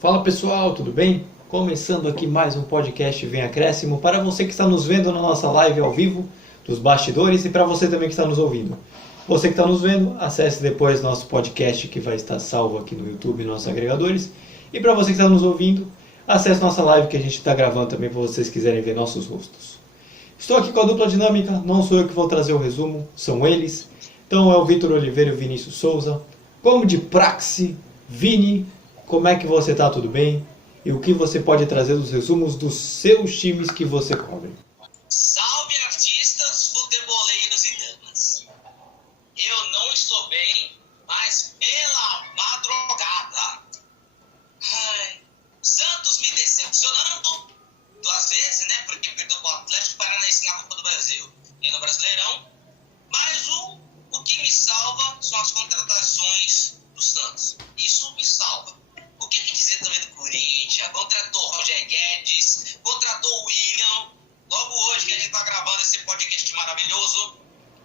Fala pessoal, tudo bem? Começando aqui mais um podcast Vem Acréscimo para você que está nos vendo na nossa live ao vivo dos bastidores e para você também que está nos ouvindo. Você que está nos vendo, acesse depois nosso podcast que vai estar salvo aqui no YouTube e nos nossos agregadores. E para você que está nos ouvindo, acesse nossa live que a gente está gravando também para vocês quiserem ver nossos rostos. Estou aqui com a dupla dinâmica, não sou eu que vou trazer o resumo, são eles. Então é o Vitor Oliveira e o Vinícius Souza. Como de praxe, Vini, como é que você está? Tudo bem? E o que você pode trazer dos resumos dos seus times que você cobre? Salve artistas, futeboleiros e damas. Eu não estou bem, mas pela madrugada. Santos me decepcionando 2 vezes, né? Porque perdeu o Atlético Paranaense na Copa do Brasil e no Brasileirão. Mas o que me salva são as contratações do Santos. Isso me salva. O que dizer também do Corinthians? Contratou o Roger Guedes, contratou o William, logo hoje que a gente está gravando esse podcast maravilhoso.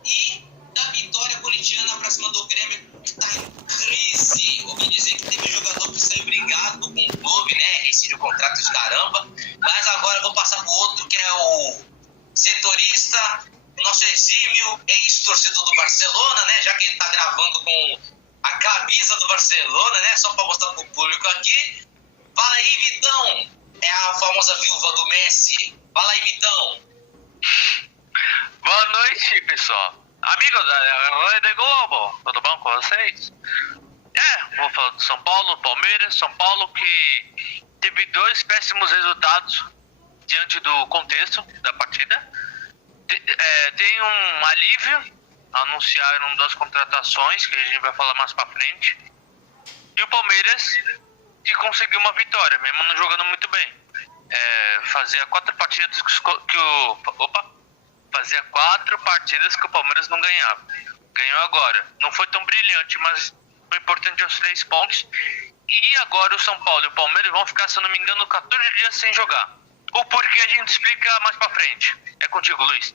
E da vitória corintiana para cima do Grêmio, que está em crise. Ouvi dizer que teve jogador que saiu brigado com o clube, né? Rescindiu o contrato de caramba. Mas agora eu vou passar para o outro, que é o setorista, nosso exímio ex-torcedor do Barcelona, né? Já que ele está gravando com a camisa do Barcelona, né? Só para mostrar pro público aqui. Fala aí, Vitão. É a famosa viúva do Messi. Fala aí, Vitão. Boa noite, pessoal. Amigos da Rede Globo, tudo bom com vocês? Vou falar do São Paulo, Palmeiras. São Paulo que teve 2 péssimos resultados diante do contexto da partida. Tem um alívio. Anunciaram 2 contratações, que a gente vai falar mais pra frente. E o Palmeiras, que conseguiu uma vitória, mesmo não jogando muito bem. Fazia 4 partidas Fazia 4 partidas que o Palmeiras não ganhava. Ganhou agora. Não foi tão brilhante, mas o importante é os 3 pontos. E agora o São Paulo e o Palmeiras vão ficar, se eu não me engano, 14 dias sem jogar. O porquê a gente explica mais pra frente. É contigo, Luiz.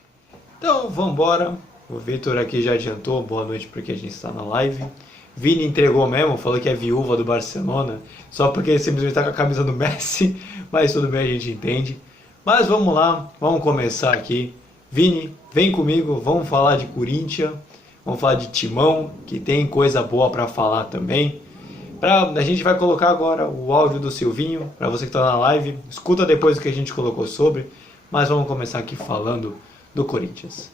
Então, vamos embora. O Vitor aqui já adiantou, boa noite porque a gente está na live. Vini entregou mesmo, falou que é viúva do Barcelona, só porque simplesmente está com a camisa do Messi, mas tudo bem, a gente entende. Mas vamos lá, vamos começar aqui. Vini, vem comigo, vamos falar de Corinthians, vamos falar de Timão, que tem coisa boa para falar também. A gente vai colocar agora o áudio do Silvinho, para você que está na live, escuta depois o que a gente colocou sobre, mas vamos começar aqui falando do Corinthians.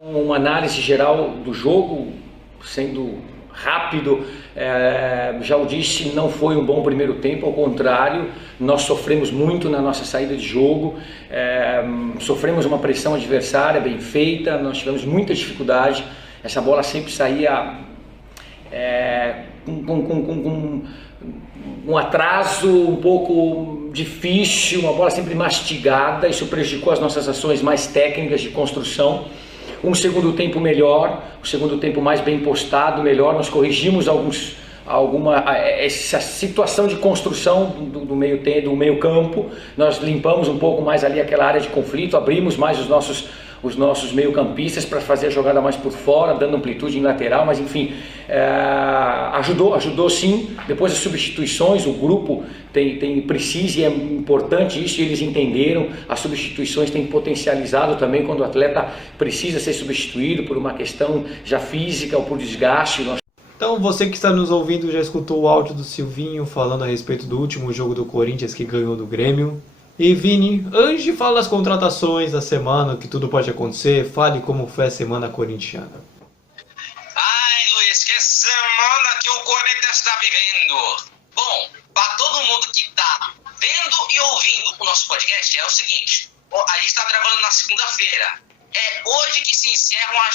Uma análise geral do jogo, sendo rápido, já o disse, não foi um bom primeiro tempo, ao contrário, nós sofremos muito na nossa saída de jogo, sofremos uma pressão adversária bem feita, nós tivemos muita dificuldade, essa bola sempre saía com um atraso um pouco difícil, uma bola sempre mastigada, isso prejudicou as nossas ações mais técnicas de construção. Um segundo tempo melhor, um segundo tempo mais bem postado, melhor, nós corrigimos essa situação de construção do meio campo, nós limpamos um pouco mais ali aquela área de conflito, abrimos mais os nossos meio-campistas para fazer a jogada mais por fora, dando amplitude em lateral, mas enfim, ajudou sim. Depois as substituições, o grupo precisa e é importante isso, e eles entenderam, as substituições têm potencializado também quando o atleta precisa ser substituído por uma questão já física ou por desgaste. Então você que está nos ouvindo já escutou o áudio do Silvinho falando a respeito do último jogo do Corinthians que ganhou do Grêmio. E Vini, antes de falar das contratações da semana, que tudo pode acontecer, fale como foi a semana corintiana. Ai, Luiz, que semana que o Corinthians está vivendo. Bom, para todo mundo que está vendo e ouvindo o nosso podcast, é o seguinte, a gente está gravando na segunda-feira. É hoje que se encerram as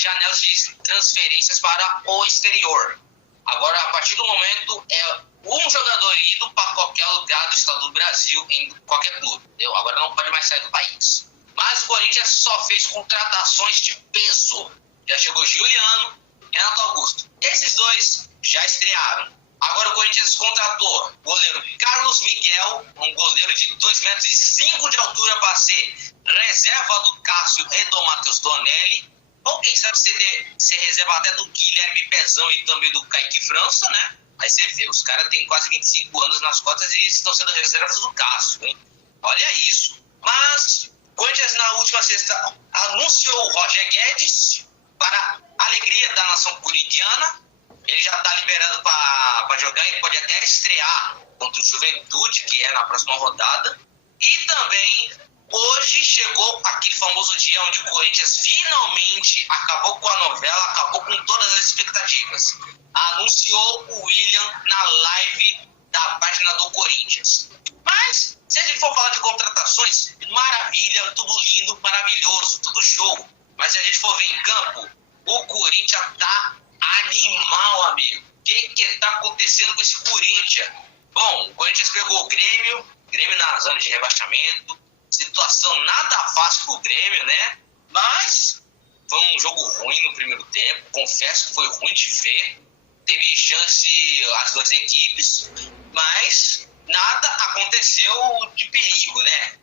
janelas de transferências para o exterior. Agora, a partir do momento, um jogador ido para qualquer lugar do estado do Brasil, em qualquer clube, entendeu? Agora não pode mais sair do país. Mas o Corinthians só fez contratações de peso. Já chegou Juliano e Renato Augusto. Esses 2 já estrearam. Agora o Corinthians contratou o goleiro Carlos Miguel, um goleiro de 2,5 metros de altura para ser reserva do Cássio e do Matheus Donelli. ou quem sabe ser reserva até do Guilherme Pezão e também do Kaique França, né? Aí você vê, os caras têm quase 25 anos nas costas e estão sendo reservas do Cássio, hein? Olha isso. Mas o Corinthians na última sexta anunciou o Roger Guedes para a alegria da nação corintiana. Ele já está liberado para jogar, ele pode até estrear contra o Juventude, que é na próxima rodada. E também hoje chegou aquele famoso dia onde o Corinthians finalmente acabou com a novela, acabou com todas as expectativas. Anunciou o William na live da página do Corinthians. Mas, se a gente for falar de contratações, maravilha, tudo lindo, maravilhoso, tudo show. Mas se a gente for ver em campo, o Corinthians tá animal, amigo. O que tá acontecendo com esse Corinthians? Bom, o Corinthians pegou o Grêmio na zona de rebaixamento. Situação nada fácil pro Grêmio, né? Mas foi um jogo ruim no primeiro tempo. Confesso que foi ruim de ver. Teve chance as duas equipes, mas nada aconteceu de perigo, né?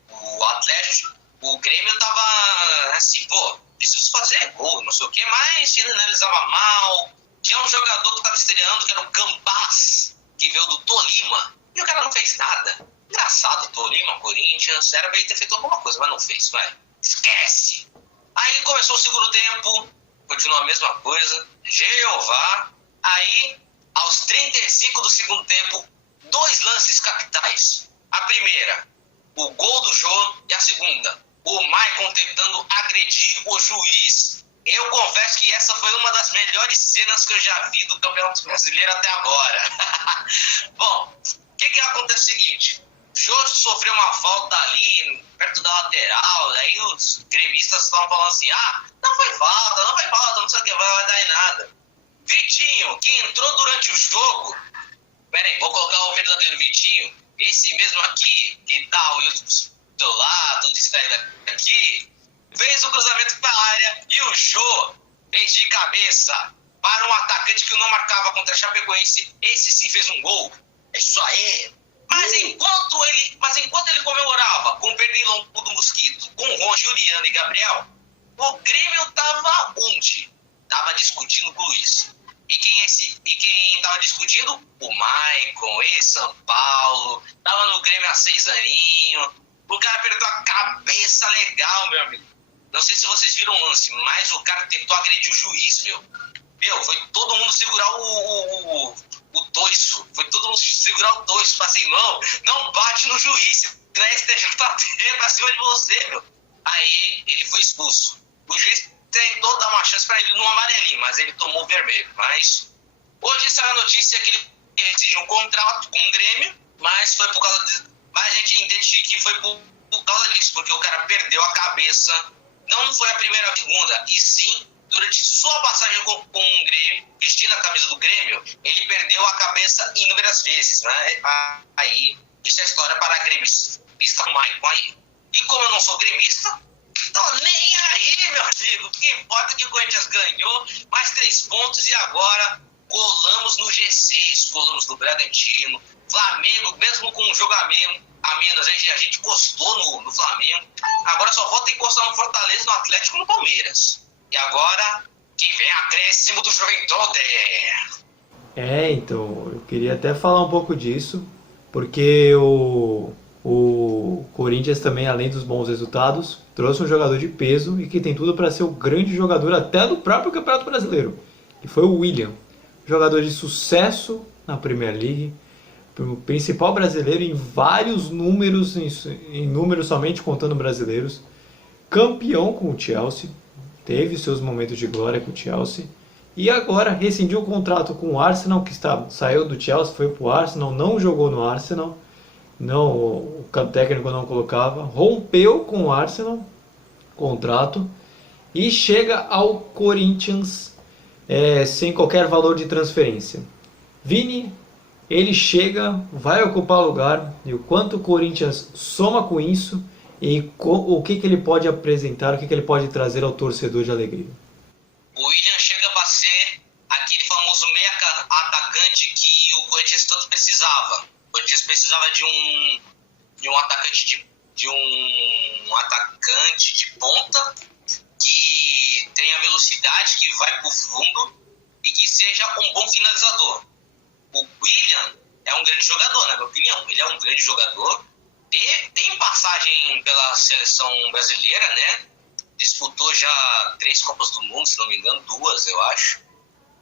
O Grêmio tava assim, preciso fazer gol, não sei o que, mas finalizava mal. Tinha um jogador que tava estreando, que era o Campas, que veio do Tolima, e o cara não fez nada. Engraçado, Tolima, Corinthians, era pra ele ter feito alguma coisa, mas não fez, vai. Esquece! Aí começou o segundo tempo, continuou a mesma coisa, Jeová. Aí, aos 35 do segundo tempo, 2 lances capitais. A primeira, o gol do Jô, e a segunda, o Maicon tentando agredir o juiz. Eu confesso que essa foi uma das melhores cenas que eu já vi do Campeonato Brasileiro até agora. Bom, o que acontece é o seguinte, o Jô sofreu uma falta ali, perto da lateral, daí os gremistas estavam falando assim, não foi falta, não sei o que, vai dar em nada. Vitinho, que entrou durante o jogo, peraí, vou colocar o verdadeiro Vitinho, esse mesmo aqui, que tá olhando pro seu lado, todo distraído aqui, fez o cruzamento para a área e o Jô fez de cabeça para um atacante que não marcava contra a Chapecoense, esse sim fez um gol, é isso aí. Mas enquanto ele comemorava com o Pernilongo do Mosquito, com o Ron, Juliano e Gabriel, o Grêmio tava onde? Tava discutindo com o Luiz. E quem tava discutindo? O Maicon, São Paulo, tava no Grêmio há 6 aninhos. O cara perdeu a cabeça legal, meu amigo. Não sei se vocês viram o lance, mas o cara tentou agredir o juiz, meu. Meu, foi todo mundo segurar o toiço. Foi todo mundo segurar o toiço. Falei assim, não bate no juiz, senão a STJD pra cima de você, meu. Aí ele foi expulso. O juiz tentou dar uma chance para ele no amarelinho, mas ele tomou vermelho. Mas hoje saiu a notícia que ele rescindiu um contrato com o Grêmio, mas foi por causa de... Mas a gente entende que foi por causa disso, porque o cara perdeu a cabeça. Não foi a primeira ou a segunda, e sim, durante sua passagem com o Grêmio, vestindo a camisa do Grêmio, ele perdeu a cabeça inúmeras vezes, né? Aí, isso é história para gremista Maicon aí. E como eu não sou gremista, tô nem aí, meu amigo. O que importa é que o Corinthians ganhou mais 3 pontos e agora colamos no G6, colamos no Bragantino. Flamengo, mesmo com um jogo a menos, a gente encostou no Flamengo. Agora só falta encostar no Fortaleza, no Atlético e no Palmeiras. E agora, que vem acréscimo do Juventude. Então, eu queria até falar um pouco disso, porque o Corinthians também, além dos bons resultados, trouxe um jogador de peso e que tem tudo para ser o grande jogador até do próprio Campeonato Brasileiro, que foi o William, jogador de sucesso na Premier League, o principal brasileiro em vários números, em números somente contando brasileiros, campeão com o Chelsea, teve seus momentos de glória com o Chelsea, e agora rescindiu o contrato com o Arsenal, que saiu do Chelsea, foi para o Arsenal, não jogou no Arsenal, o técnico não colocava, rompeu com o Arsenal, contrato, e chega ao Corinthians sem qualquer valor de transferência. Vini, ele chega, vai ocupar lugar, e o quanto o Corinthians soma com isso, e o que ele pode apresentar, o que ele pode trazer ao torcedor de alegria. O William chega para ser aquele famoso meia atacante que o Corinthians tanto precisava. O Corinthians precisava de um atacante de ponta que tenha velocidade, que vai pro fundo e que seja um bom finalizador. O William é um grande jogador, na minha opinião. Ele é um grande jogador. Tem passagem pela seleção brasileira, né? Disputou já 3 Copas do Mundo, se não me engano, 2, eu acho.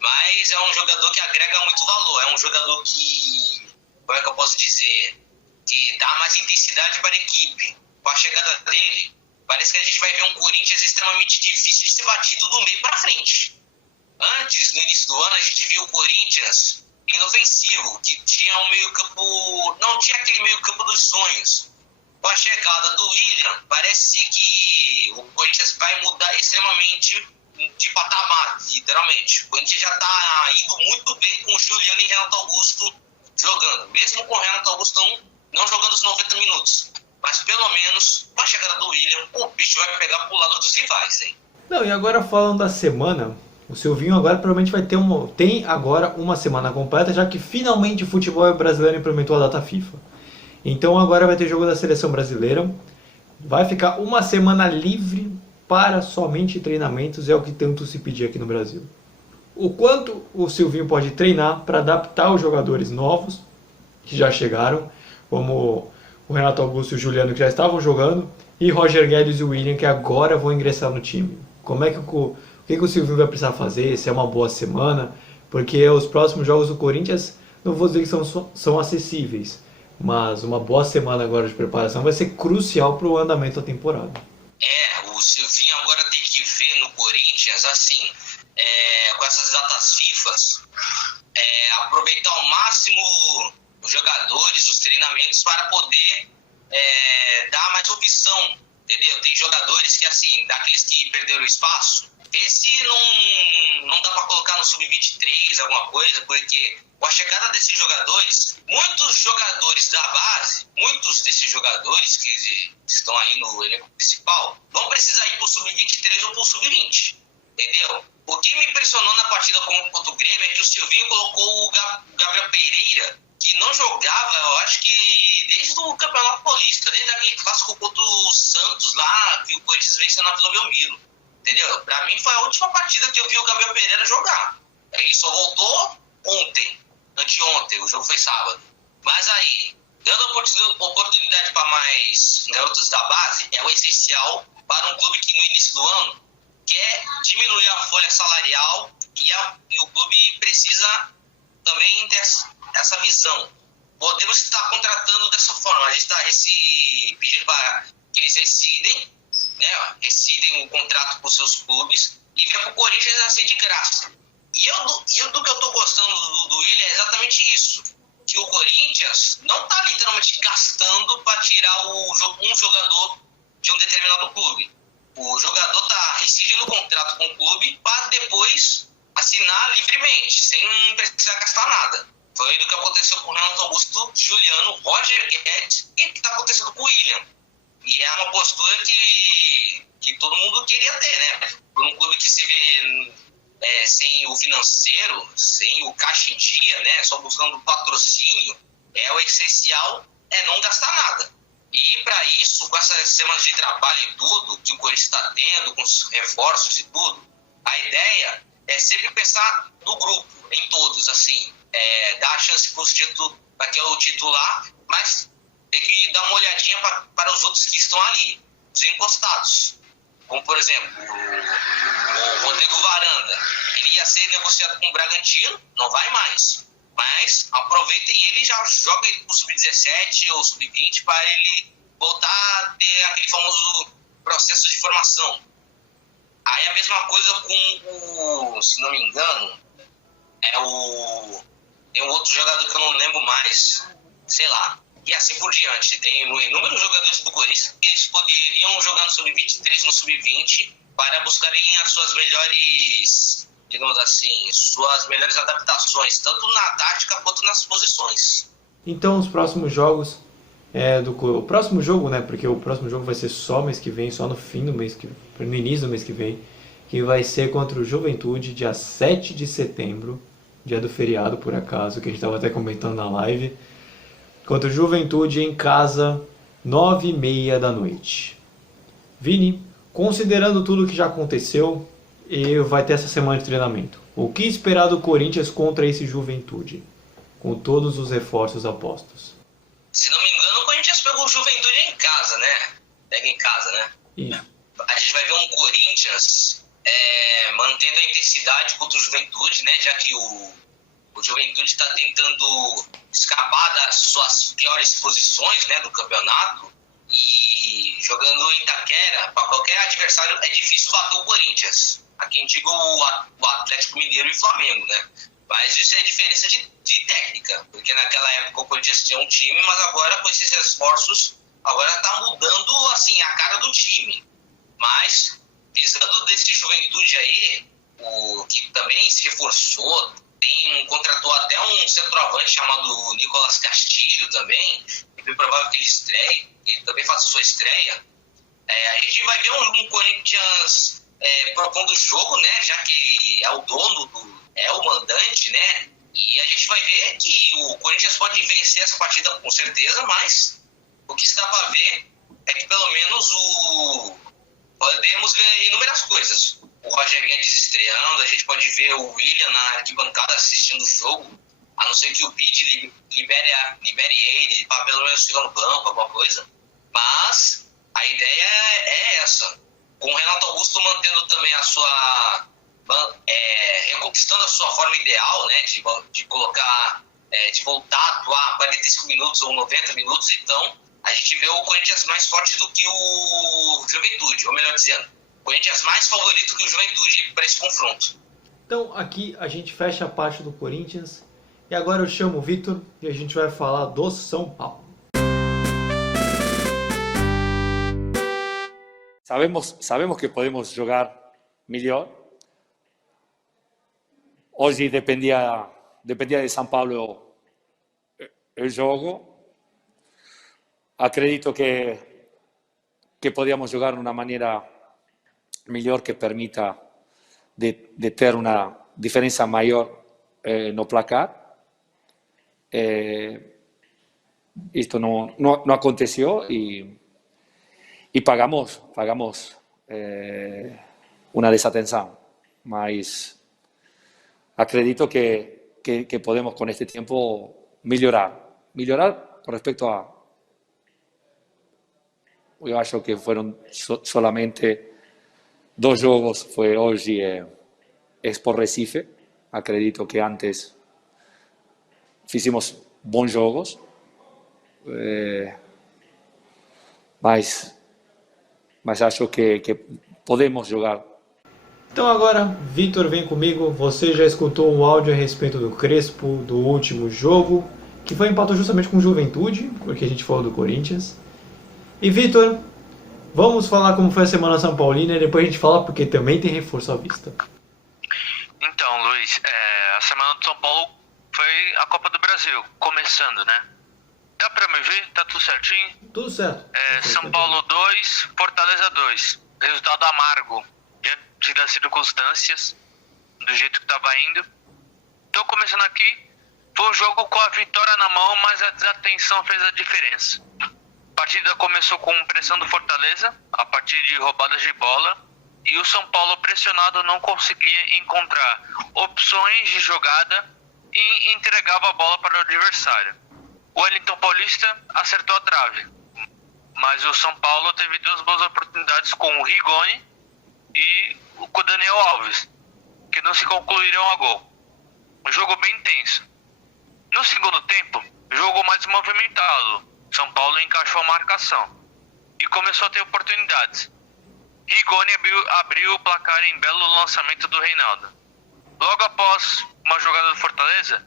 Mas é um jogador que agrega muito valor. É um jogador que, como é que eu posso dizer, que dá mais intensidade para a equipe. Com a chegada dele, parece que a gente vai ver um Corinthians extremamente difícil de ser batido do meio para frente. Antes, no início do ano, a gente viu o Corinthians inofensivo, que tinha um meio-campo, não tinha aquele meio-campo dos sonhos. Com a chegada do William, parece que o Corinthians vai mudar extremamente de patamar, literalmente. O Corinthians já está indo muito bem com o Juliano e Renato Augusto jogando, mesmo com o Renato Augusto não jogando os 90 minutos. Mas pelo menos, com a chegada do William, o bicho vai pegar pro lado dos rivais, hein? Não, e agora falando da semana, o Silvinho agora provavelmente vai ter tem agora uma semana completa, já que finalmente o futebol brasileiro implementou a data FIFA. Então agora vai ter jogo da seleção brasileira, vai ficar uma semana livre para somente treinamentos, é o que tanto se pedir aqui no Brasil. O quanto o Silvinho pode treinar para adaptar os jogadores novos que já chegaram, como o Renato Augusto e o Juliano, que já estavam jogando, e Roger Guedes e o William, que agora vão ingressar no time. Como é que o que o Silvinho vai precisar fazer? Se é uma boa semana? Porque os próximos jogos do Corinthians, não vou dizer que são acessíveis, mas uma boa semana agora de preparação vai ser crucial para o andamento da temporada. O Silvinho agora tem que ver no Corinthians, assim, com essas datas FIFAs, aproveitar ao máximo os jogadores, os treinamentos, para poder dar mais opção, entendeu? Tem jogadores que, assim, daqueles que perderam espaço, vê se não dá para colocar no Sub-23 alguma coisa, porque com a chegada desses jogadores, muitos jogadores da base, muitos desses jogadores que estão aí no elenco principal, vão precisar ir pro Sub-23 ou pro Sub-20, entendeu? O que me impressionou na partida contra o Grêmio é que o Silvinho colocou o Gabriel Pereira, que não jogava, eu acho que desde o Campeonato Paulista, desde aquele clássico contra o Santos lá, que o Corinthians venceu na Vila Belmiro, entendeu? Pra mim foi a última partida que eu vi o Gabriel Pereira jogar. Ele só voltou anteontem, o jogo foi sábado. Mas aí, dando oportunidade para mais garotos da base, é o essencial para um clube que no início do ano quer diminuir a folha salarial e o clube precisa também ter essa visão. Podemos estar contratando dessa forma, a gente está pedindo para que eles rescidem o contrato com seus clubes e venham para o Corinthians assim de graça. E eu do que eu estou gostando do Willian é exatamente isso, que o Corinthians não está literalmente gastando para tirar um jogador de um determinado clube. O jogador está rescindindo o contrato com o clube para depois assinar livremente, sem precisar gastar nada. Foi do que aconteceu com o Renato Augusto, Juliano, Roger Guedes e o que está acontecendo com o Willian. E é uma postura que todo mundo queria ter, né? Por um clube que se vê sem o financeiro, sem o caixa em dia, né? Só buscando patrocínio, o essencial é não gastar nada. E para isso, com essas semanas de trabalho e tudo, que o Corinthians está tendo, com os reforços e tudo, a ideia é sempre pensar no grupo, em todos, assim, dar a chance para quem é o titular, mas tem que dar uma olhadinha para os outros que estão ali, os encostados. Como, por exemplo, o Rodrigo Varanda. Ele ia ser negociado com o Bragantino, não vai mais. Mas aproveitem ele e já joga ele pro Sub-17 ou Sub-20 para ele voltar a ter aquele famoso processo de formação. Aí a mesma coisa com se não me engano, tem um outro jogador que eu não lembro mais, sei lá. E assim por diante. Tem inúmeros jogadores do Corinthians que eles poderiam jogar no Sub-23, no Sub-20, para buscarem as suas melhores, digamos assim, suas melhores adaptações, tanto na tática quanto nas posições. Então os próximos jogos, o próximo jogo, né, porque o próximo jogo vai ser só mês que vem, só no início do mês que vem, que vai ser contra o Juventude, dia 7 de setembro, dia do feriado, por acaso, que a gente estava até comentando na live. Contra o Juventude em casa, 9h30 da noite. Vini, considerando tudo que já aconteceu, e vai ter essa semana de treinamento. O que esperar do Corinthians contra esse Juventude, com todos os reforços apostos? Se não me engano, o Corinthians pegou o Juventude em casa, né? Pega em casa, né? Isso. A gente vai ver um Corinthians mantendo a intensidade contra o Juventude, né? Já que o Juventude está tentando escapar das suas piores posições, né, do campeonato, e jogando em Itaquera, para qualquer adversário é difícil bater o Corinthians. A quem diga o Atlético Mineiro e Flamengo, né? Mas isso é diferença de técnica, porque naquela época o Corinthians tinha um time, mas agora com esses esforços, agora está mudando assim, a cara do time. Mas, visando desse Juventude aí, o que também se reforçou, contratou até um centroavante chamado Nicolas Castilho também, é bem provável que ele estreie, ele também faça sua estreia. A gente vai ver um Corinthians propondo o jogo, né, já que é o dono, é o mandante, né, e a gente vai ver que o Corinthians pode vencer essa partida com certeza, mas o que se dá para ver é que pelo menos podemos ver inúmeras coisas. O Roger Guedes estreando, a gente pode ver o William na arquibancada assistindo o jogo, a não ser que o Bid libere ele para pelo menos ficar no banco, alguma coisa. Mas a ideia é essa. Com o Renato Augusto mantendo também a sua... reconquistando a sua forma ideal, né, de colocar... de voltar a atuar 45 minutos ou 90 minutos, então a gente vê o Corinthians mais forte do que o Juventude, ou melhor dizendo, o Corinthians mais favorito que o Juventude para esse confronto. Então aqui a gente fecha a parte do Corinthians e agora eu chamo o Vitor e a gente vai falar do São Paulo. Sabemos que podemos jogar melhor. Hoje dependia de São Paulo o jogo. Acredito que podíamos jogar de uma maneira melhor que permita de ter uma diferença maior no placar. Isto não aconteceu e pagamos uma desatenção, mas acredito que podemos com este tempo melhorar com respeito a... Eu acho que foram solamente 2 jogos, foi hoje e Expo Recife. Acredito que antes fizemos bons jogos, mas acho que podemos jogar. Então agora, Vitor, vem comigo. Você já escutou um áudio a respeito do Crespo, do último jogo, que foi empatou justamente com o Juventude, porque a gente falou do Corinthians. E Vitor, vamos falar como foi a semana São Paulina e depois a gente fala porque também tem reforço à vista. Então, Luiz, a semana do São Paulo foi a Copa do Brasil, começando, né? Dá pra me ver? Tá tudo certinho? Tudo certo. São Paulo 2, Fortaleza 2. Resultado amargo, diante das circunstâncias, do jeito que tava indo. Tô começando aqui, foi um jogo com a vitória na mão, mas a desatenção fez a diferença. A partida começou com pressão do Fortaleza, a partir de roubadas de bola, e o São Paulo pressionado não conseguia encontrar opções de jogada e entregava a bola para o adversário. O Wellington Paulista acertou a trave, mas o São Paulo teve 2 boas oportunidades com o Rigoni e com o Daniel Alves, que não se concluíram a gol. Um jogo bem intenso. No segundo tempo, jogo mais movimentado. São Paulo encaixou a marcação e começou a ter oportunidades. Rigoni abriu o placar em belo lançamento do Reinaldo. Logo após uma jogada do Fortaleza,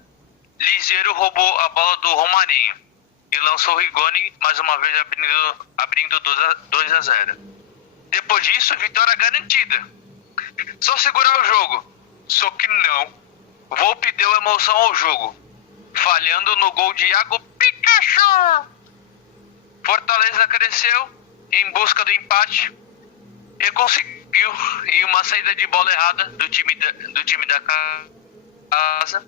Liseiro roubou a bola do Romarinho e lançou Rigoni mais uma vez abrindo 2-0. Depois disso, vitória garantida. Só segurar o jogo. Só que não. Volpi deu emoção ao jogo, falhando no gol de Iago Pikachu. Fortaleza cresceu em busca do empate e conseguiu em uma saída de bola errada do time da casa,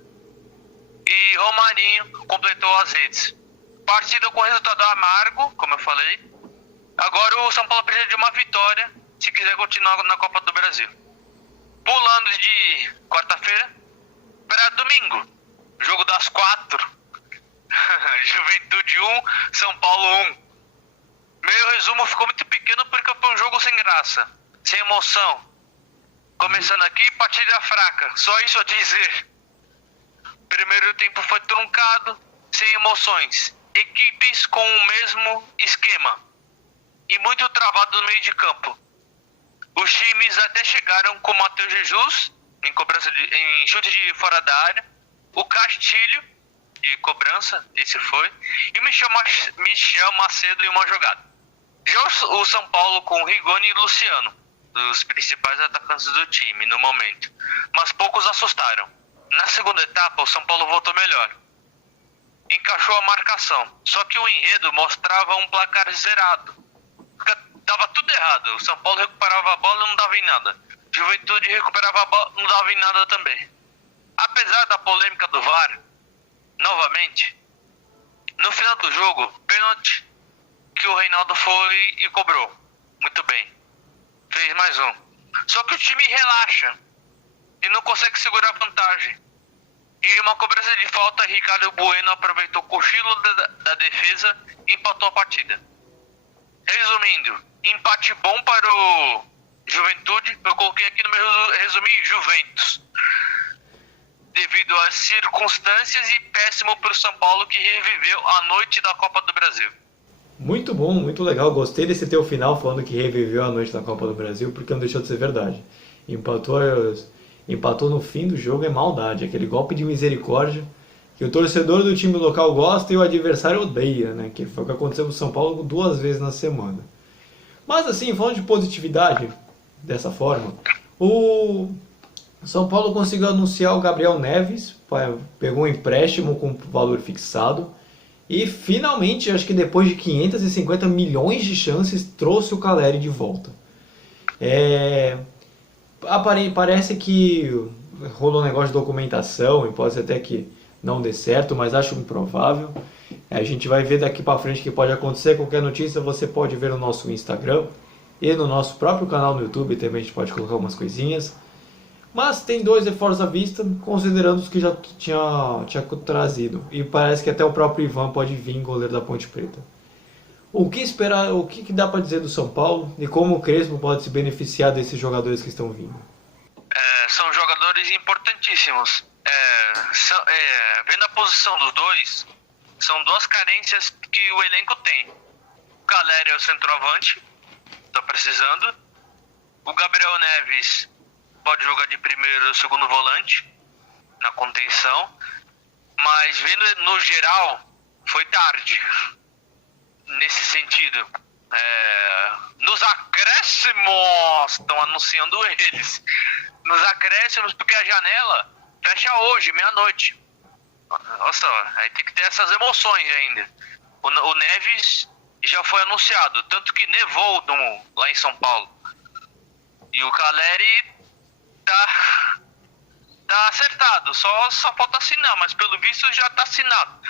e Romarinho completou as redes. Partida com resultado amargo, como eu falei. Agora o São Paulo precisa de uma vitória se quiser continuar na Copa do Brasil. pulando de quarta-feira para domingo. Jogo das 4. Juventude 1, São Paulo 1. Meu resumo ficou muito pequeno porque foi um jogo sem graça, sem emoção. Começando aqui, partida fraca, só isso a dizer. Primeiro tempo foi truncado, sem emoções. Equipes com o mesmo esquema e muito travado no meio de campo. Os times até chegaram com o Matheus Jesus em chute de fora da área, o Castilho de cobrança, esse foi, e Michel Macedo em uma jogada. Já o São Paulo com Rigoni e Luciano, os principais atacantes do time no momento, mas poucos assustaram. Na segunda etapa, o São Paulo voltou melhor. Encaixou a marcação, só que o enredo mostrava um placar zerado. Dava tudo errado. O São Paulo recuperava a bola e não dava em nada. Juventude recuperava a bola e não dava em nada também. Apesar da polêmica do VAR, novamente, no final do jogo, pênalti que o Reinaldo foi e cobrou. Muito bem. Fez mais um. Só que o time relaxa e não consegue segurar a vantagem. E uma cobrança de falta, Ricardo Bueno aproveitou o cochilo da defesa e empatou a partida. Resumindo, empate bom para o Juventude. Eu coloquei aqui no meu resumo Juventus, devido às circunstâncias, e péssimo para o São Paulo, que reviveu a noite da Copa do Brasil. Muito bom, muito legal. Gostei desse teu final falando que reviveu a noite da Copa do Brasil, porque não deixou de ser verdade. Empatou no fim do jogo, é maldade. Aquele golpe de misericórdia que o torcedor do time local gosta e o adversário odeia, né? Que foi o que aconteceu com o São Paulo 2 vezes na semana. Mas assim, falando de positividade, dessa forma, o São Paulo conseguiu anunciar o Gabriel Neves, pegou um empréstimo com valor fixado e finalmente, acho que depois de 550 milhões de chances, trouxe o Caleri de volta. Parece que rolou um negócio de documentação e pode ser até que não dê certo, mas acho improvável. A gente vai ver daqui para frente o que pode acontecer. Qualquer notícia você pode ver no nosso Instagram e no nosso próprio canal no YouTube também. A gente pode colocar algumas coisinhas. Mas tem 2 reforços à vista, considerando os que já tinha trazido. E parece que até o próprio Ivan pode vir, goleiro da Ponte Preta. O que esperar, o que dá para dizer do São Paulo e como o Crespo pode se beneficiar desses jogadores que estão vindo? São jogadores importantíssimos. Vendo a posição dos dois, são 2 carências que o elenco tem. O Caleri é o centroavante, está precisando. O Gabriel Neves pode jogar de primeiro ou segundo volante, na contenção. Mas vendo no geral, foi tarde. Nesse sentido, nos acréscimos, estão anunciando eles, nos acréscimos, porque a janela fecha hoje, meia-noite. Nossa, aí tem que ter essas emoções ainda. O Neves já foi anunciado, tanto que nevou lá em São Paulo. E o Caleri tá acertado, só falta assinar, mas pelo visto já tá assinado.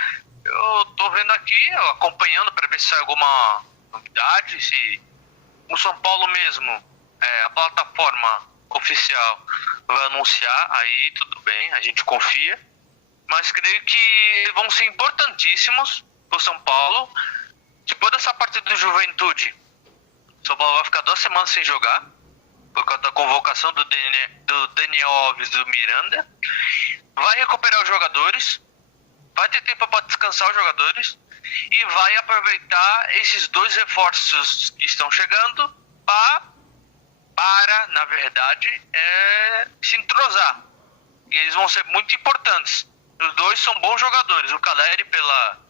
Eu tô vendo aqui, acompanhando para ver se sai alguma novidade, se o São Paulo mesmo, a plataforma oficial vai anunciar, aí tudo bem, a gente confia. Mas creio que vão ser importantíssimos pro São Paulo. Depois dessa partida do Juventude, o São Paulo vai ficar 2 semanas sem jogar, por causa da convocação do Daniel Alves e do Miranda. Vai recuperar os jogadores, vai ter tempo para descansar os jogadores e vai aproveitar esses 2 reforços que estão chegando para na verdade, se entrosar. E eles vão ser muito importantes. Os 2 são bons jogadores. O Caleri pela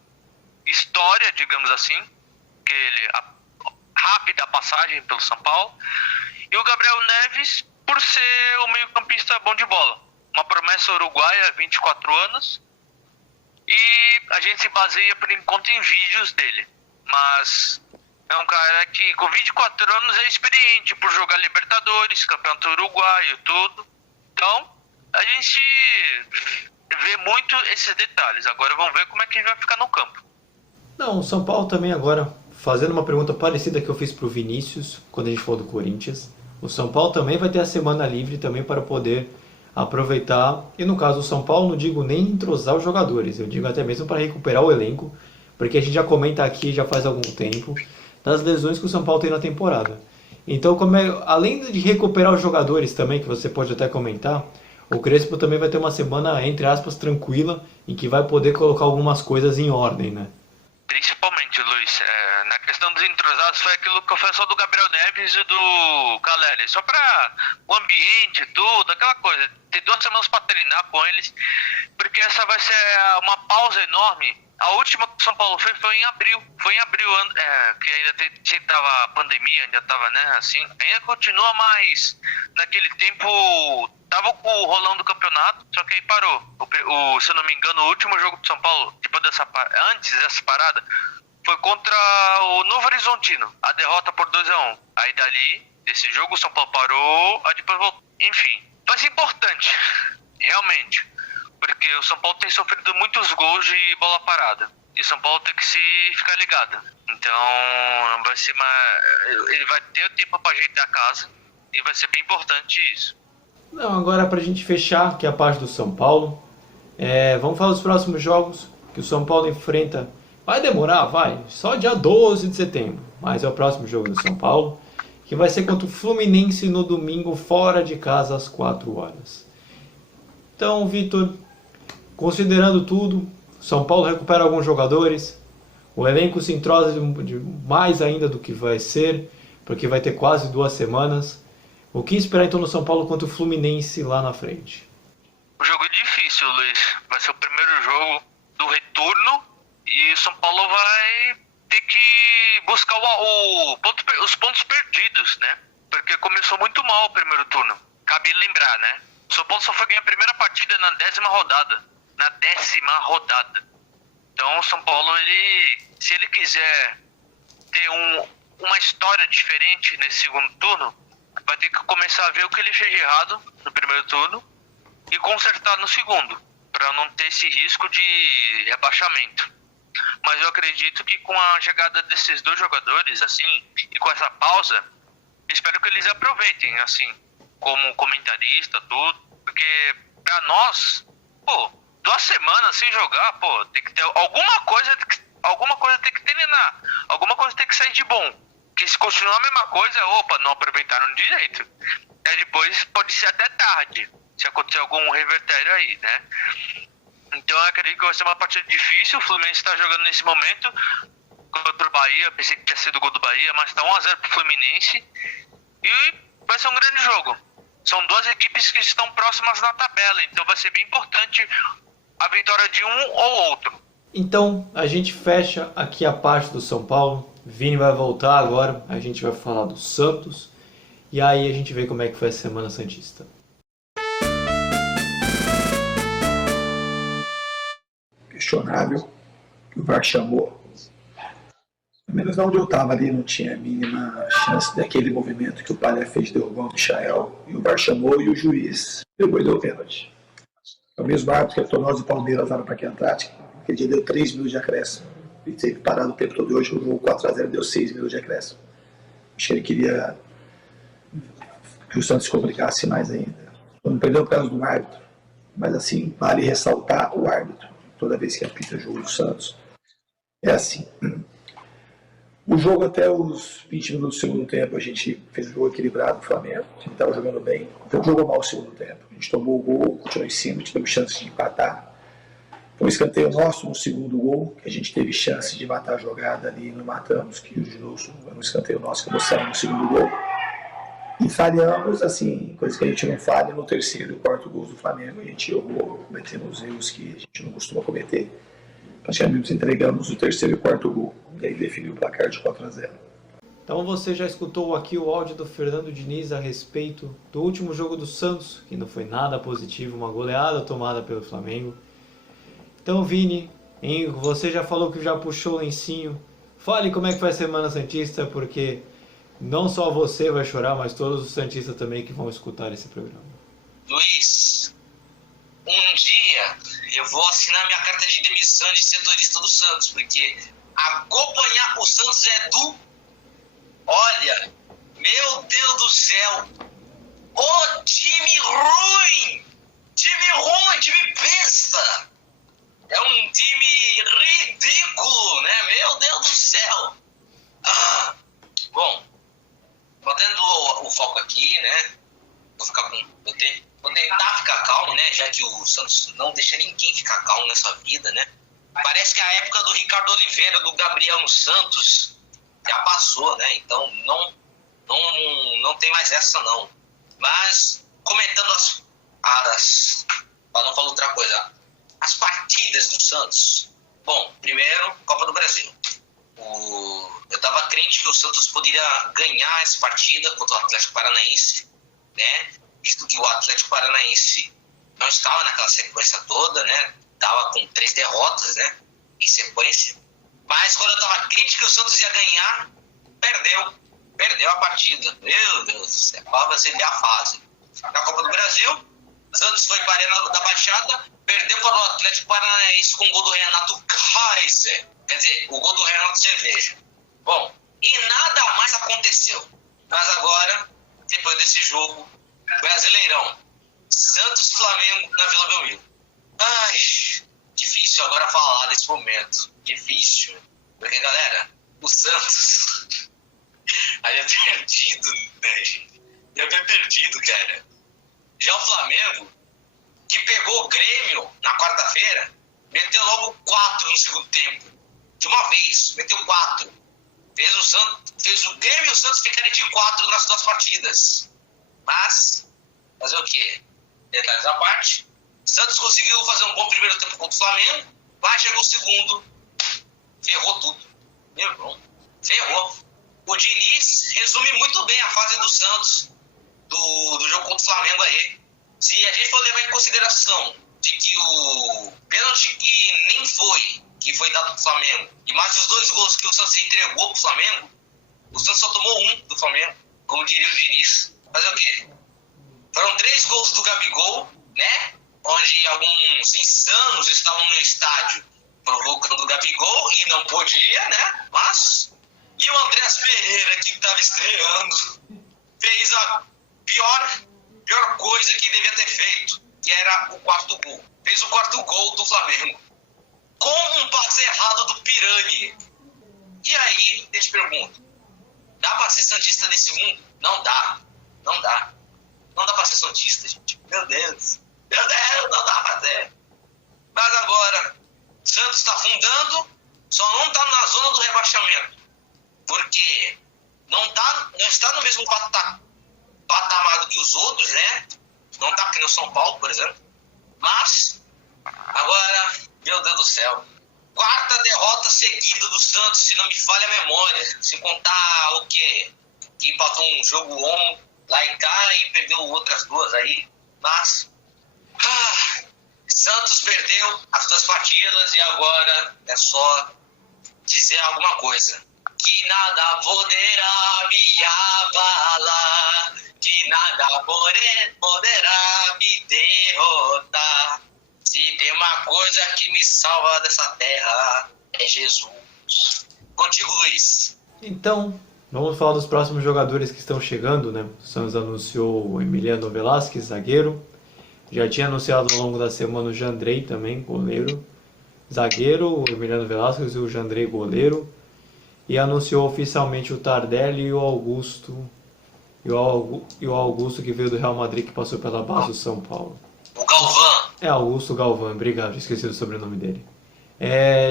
história, digamos assim, que ele rápida passagem pelo São Paulo, e o Gabriel Neves por ser o meio-campista bom de bola. Uma promessa uruguaia, 24 anos. E a gente se baseia por enquanto em vídeos dele. Mas é um cara que com 24 anos é experiente por jogar Libertadores, Campeonato Uruguaio, tudo. Então, a gente vê muito esses detalhes. Agora vamos ver como é que ele vai ficar no campo. Não, o São Paulo também agora, fazendo uma pergunta parecida que eu fiz pro Vinícius, quando a gente falou do Corinthians. o São Paulo também vai ter a semana livre também para poder aproveitar. E no caso do São Paulo, não digo nem entrosar os jogadores, eu digo até mesmo para recuperar o elenco, porque a gente já comenta aqui já faz algum tempo das lesões que o São Paulo tem na temporada. Então, além de recuperar os jogadores também, que você pode até comentar, o Crespo também vai ter uma semana, entre aspas, tranquila, em que vai poder colocar algumas coisas em ordem, né? Principalmente, Luiz, na questão dos entrosados foi aquilo que eu falei só do Gabriel Neves e do Caleri. Só para o ambiente, tudo, aquela coisa. Ter 2 semanas para treinar com eles, porque essa vai ser uma pausa enorme. A última que o São Paulo fez foi em abril. Foi em abril, que ainda tava a pandemia, ainda tava, né, assim. Ainda continua, mas naquele tempo tava rolando o campeonato, só que aí parou. Se eu não me engano, o último jogo do São Paulo, antes dessa parada, foi contra o Novo Horizontino. A derrota por 2-1. Aí dali, desse jogo, o São Paulo parou, aí depois voltou. Enfim, vai ser importante, realmente. Porque o São Paulo tem sofrido muitos gols de bola parada. E o São Paulo tem que se ficar ligado. Então, ele vai ter o tempo para ajeitar a casa. E vai ser bem importante isso. Não, agora pra gente fechar aqui a parte do São Paulo, vamos falar dos próximos jogos que o São Paulo enfrenta. Vai demorar, vai. Só dia 12 de setembro. Mas é o próximo jogo do São Paulo, que vai ser contra o Fluminense no domingo, fora de casa, às 4 horas. Então, Vitor, considerando tudo, São Paulo recupera alguns jogadores, o elenco se entrosa mais ainda do que vai ser, porque vai ter quase 2 semanas. O que esperar então no São Paulo contra o Fluminense lá na frente? O jogo é difícil, Luiz. Vai ser o primeiro jogo do retorno e o São Paulo vai ter que buscar os pontos perdidos, né? Porque começou muito mal o primeiro turno. Cabe lembrar, né? O São Paulo só foi ganhar a primeira partida na 10ª rodada. Na 10ª rodada. Então o São Paulo, se ele quiser ter uma história diferente nesse segundo turno, vai ter que começar a ver o que ele fez de errado no primeiro turno e consertar no segundo, para não ter esse risco de rebaixamento. Mas eu acredito que com a chegada desses 2 jogadores, assim, e com essa pausa, espero que eles aproveitem, assim, como comentarista, tudo, porque pra nós, 2 semanas sem jogar, tem que ter alguma coisa tem que terminar, alguma coisa tem que sair de bom. Que se continuar a mesma coisa, não aproveitaram direito. Aí depois pode ser até tarde, se acontecer algum revertério aí, né? Então eu acredito que vai ser uma partida difícil. O Fluminense está jogando nesse momento contra o Bahia. Pensei que tinha sido o gol do Bahia, mas está 1-0 pro Fluminense. E vai ser um grande jogo. São 2 equipes que estão próximas na tabela, então vai ser bem importante a vitória de um ou outro. Então a gente fecha aqui a parte do São Paulo. Vini vai voltar agora, a gente vai falar do Santos e aí a gente vê como é que foi a Semana Santista. Questionável, que o VAR chamou. Pelo menos onde eu estava ali não tinha a mínima chance daquele movimento que o Palha fez, derrubando o Michael. E o VAR chamou e o juiz pegou e deu pênalti. É o mesmo árbitro que a Tornós e Palmeiras lá no Parque Antártico, que dia deu 3 minutos de acréscimo. E teve parado o tempo todo. Hoje o jogo 4-0 deu 6 minutos de acréscimo. Acho que ele queria que o Santos se complicasse mais ainda. Não perdeu por causa do árbitro. Mas assim, vale ressaltar o árbitro. Toda vez que apita o jogo do Santos. É assim. O jogo até os 20 minutos do segundo tempo, a gente fez um jogo equilibrado no Flamengo. A gente estava jogando bem. Então jogou mal o segundo tempo. A gente tomou o gol, continuou em cima, tivemos chance de empatar. Foi um escanteio nosso no segundo gol, que a gente teve chance de matar a jogada ali e não matamos, que o Ginoso era um escanteio nosso que acabou saindo no segundo gol. E falhamos, assim, coisa que a gente não falha no terceiro e quarto gol do Flamengo. A gente errou, cometemos erros que a gente não costuma cometer. Praticamente entregamos o terceiro e quarto gol. E aí definiu o placar de 4-0. Então você já escutou aqui o áudio do Fernando Diniz a respeito do último jogo do Santos, que não foi nada positivo, uma goleada tomada pelo Flamengo. Então, Vini, você já falou que já puxou o lencinho. Fale como é que foi a Semana Santista, porque não só você vai chorar, mas todos os santistas também que vão escutar esse programa. Luiz, um dia eu vou assinar minha carta de demissão de setorista do Santos, porque acompanhar o Santos é do... Olha, meu Deus do céu! Ô, time ruim! Time besta! É um time ridículo, né? Meu Deus do céu! Bom, botando o foco aqui, né? Vou tentar ficar calmo, né? Já que o Santos não deixa ninguém ficar calmo nessa vida, né? Parece que a época do Ricardo Oliveira, do Gabriel no Santos, já passou, né? Então não tem mais essa, não. Mas, comentando para não falar outra coisa, as partidas do Santos. Bom, primeiro, Copa do Brasil. Eu estava crente que o Santos poderia ganhar essa partida contra o Atlético Paranaense, né? Visto que o Atlético Paranaense não estava naquela sequência toda, né? Estava com 3 derrotas, né? Em sequência. Mas quando eu estava crente que o Santos ia ganhar, perdeu a partida. Meu Deus do céu, para vaziar a fase. Na Copa do Brasil, Santos foi para a Arena da Baixada, perdeu para o Atlético Paranaense com o gol do Renato Kaiser. Quer dizer, o gol do Renato Cerveja. Bom, e nada mais aconteceu. Mas agora, depois desse jogo, Brasileirão, Santos e Flamengo na Vila Belmiro. Ai, difícil agora falar nesse momento. Difícil. Porque, galera, o Santos havia perdido, né, gente? Havia perdido, cara. Já o Flamengo, que pegou o Grêmio na quarta-feira, meteu logo 4 no segundo tempo. De uma vez, meteu 4. Fez o Grêmio e o Santos ficarem de 4 nas 2 partidas. Mas, fazer o quê? Detalhes à parte. Santos conseguiu fazer um bom primeiro tempo contra o Flamengo, mas chegou o segundo, ferrou tudo. Meu irmão, ferrou. O Diniz resume muito bem a fase do Santos, do jogo contra o Flamengo aí. Se a gente for levar em consideração de que o pênalti que foi dado pro Flamengo, e mais os 2 gols que o Santos entregou pro Flamengo, o Santos só tomou 1 do Flamengo, como diria o Diniz. Fazer o quê? Foram 3 gols do Gabigol, né? Onde alguns insanos estavam no estádio provocando o Gabigol e não podia, né? Mas... E o Andreas Pereira, que estava estreando, fez a pior coisa que devia ter feito, que era o 4º gol. Fez o 4º gol do Flamengo, com um passe errado do Pirani. E aí, eu te pergunto, dá pra ser santista nesse mundo? Não dá. Não dá pra ser santista, gente. Meu Deus, não dá pra ser. Mas agora, Santos tá afundando, só não tá na zona do rebaixamento. Porque não está no mesmo patamar do que os outros, né? Não tá aqui no São Paulo, por exemplo. Mas, agora, meu Deus do céu. 4ª derrota seguida do Santos, se não me falha a memória. Se contar o quê? Que empatou um jogo lá e cá e perdeu outras 2 aí. Mas, Santos perdeu as 2 partidas e agora é só dizer alguma coisa. Que nada poderá me abalar, que nada poderá me derrotar. Se tem uma coisa que me salva dessa terra, é Jesus. Contigo, Luiz. Então, vamos falar dos próximos jogadores que estão chegando, né? O Santos anunciou o Emiliano Velasquez, zagueiro. Já tinha anunciado ao longo da semana o Jandrei também, goleiro. Zagueiro, o Emiliano Velasquez e o Jandrei, goleiro. E anunciou oficialmente o Tardelli e o Augusto. E o Augusto, que veio do Real Madrid, que passou pela base do São Paulo. O Galvão. É, Augusto Galvão, obrigado, esqueci do sobrenome dele.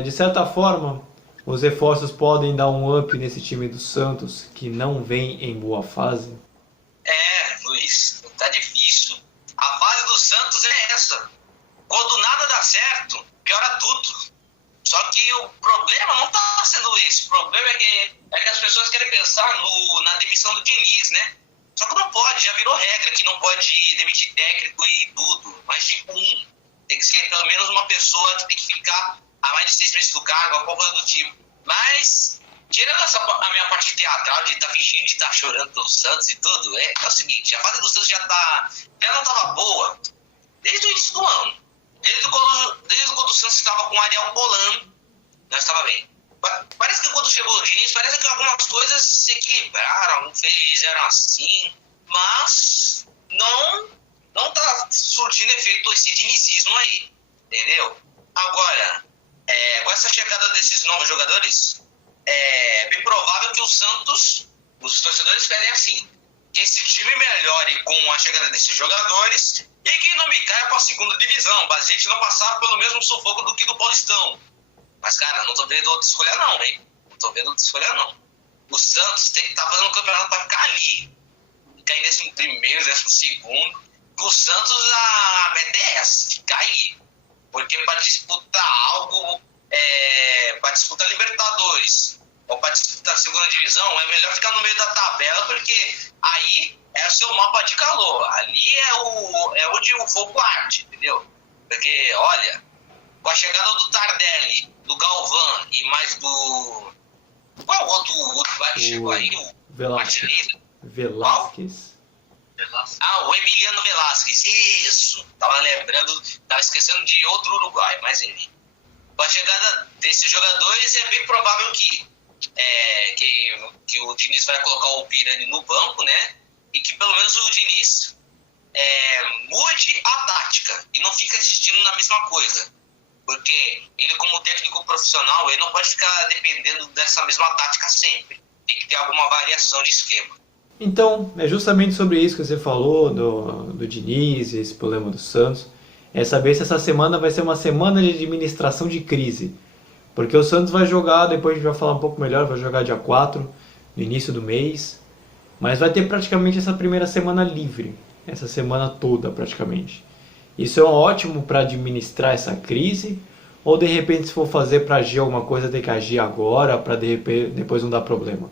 De certa forma, os reforços podem dar um up nesse time do Santos, que não vem em boa fase. Luiz, tá difícil. A fase do Santos é essa. Quando nada dá certo, piora tudo. Só que o problema não tá sendo esse. O problema é que as pessoas querem pensar na demissão do Diniz, né? Só que não pode, já virou regra que não pode demitir técnico e tudo. Mas tipo tem que ser pelo menos uma pessoa que tem que ficar há mais de 6 meses do cargo, alguma coisa do tipo. Mas, tirando a minha parte teatral de estar fingindo de estar chorando pelo Santos e tudo, é o seguinte, a fase do Santos já não tava boa desde o início do ano. Desde quando o Santos estava com o Ariel Holan, não estava bem. Parece que quando chegou o Diniz, parece que algumas coisas se equilibraram, fizeram assim. mas não tá surtindo efeito esse dinizismo aí, entendeu? Agora, com essa chegada desses novos jogadores, é bem provável que o Santos, os torcedores pedem assim, que esse time melhore com a chegada desses jogadores e que não me caia para a segunda divisão, para a gente não passar pelo mesmo sufoco do que do Paulistão. Mas, cara, não tô vendo outra escolha não, hein? Não tô vendo outra escolha não. O Santos tem que estar fazendo um campeonato para ficar ali. Ficar em 11º, 12º. O Santos, a meta é essa, ficar aí. Porque para disputar algo, para disputar Libertadores ou para disputar a segunda divisão, é melhor ficar no meio da tabela, porque aí é o seu mapa de calor. Ali é onde o fogo arde, entendeu? Porque, olha, com a chegada do Tardelli, do Galvão e mais do... Qual é o outro que chegou aí? O Velasquez. O Emiliano Velasquez, isso. Tava esquecendo de outro Uruguai, mas enfim. Com a chegada desses jogadores, é bem provável que o Diniz vai colocar o Pirani no banco, né? E que pelo menos o Diniz mude a tática e não fica assistindo na mesma coisa. Porque ele, como técnico profissional, ele não pode ficar dependendo dessa mesma tática sempre. Tem que ter alguma variação de esquema. Então, é justamente sobre isso que você falou, do Diniz, esse problema do Santos. É saber se essa semana vai ser uma semana de administração de crise. Porque o Santos vai jogar, depois a gente vai falar um pouco melhor, vai jogar dia 4, no início do mês. Mas vai ter praticamente essa primeira semana livre. Essa semana toda, praticamente. Isso é ótimo para administrar essa crise? Ou de repente, se for fazer para agir alguma coisa, tem que agir agora, para de repente depois não dar problema?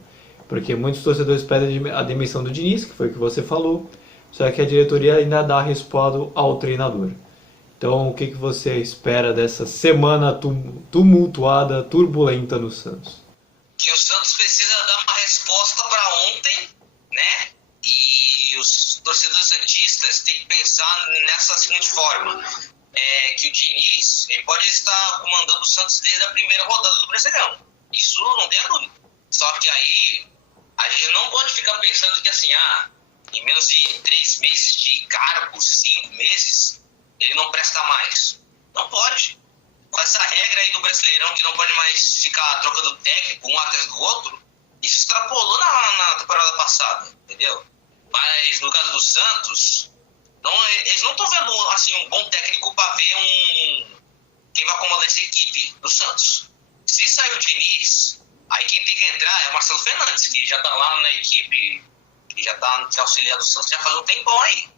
Porque muitos torcedores pedem a demissão do Diniz, que foi o que você falou, só que a diretoria ainda dá respaldo ao treinador. Então, o que você espera dessa semana tumultuada, turbulenta no Santos? Que o Santos precisa dar uma resposta para ontem, né? E os torcedores santistas têm que pensar nessa seguinte forma. Que o Diniz ele pode estar comandando o Santos desde a primeira rodada do Brasileirão. Isso não tem dúvida. Só que aí a gente não pode ficar pensando que assim, em menos de 3 meses de cargo, 5 meses, ele não presta mais. Não pode. Com essa regra aí do Brasileirão que não pode mais ficar trocando técnico um atrás do outro, isso extrapolou na temporada passada, entendeu? Mas no caso do Santos, eles não estão vendo assim, um bom técnico para ver quem vai comandar essa equipe do Santos. Se sair o Diniz, aí quem tem que entrar é o Marcelo Fernandes, que já está lá na equipe, que já está auxiliar do Santos já faz um tempão aí.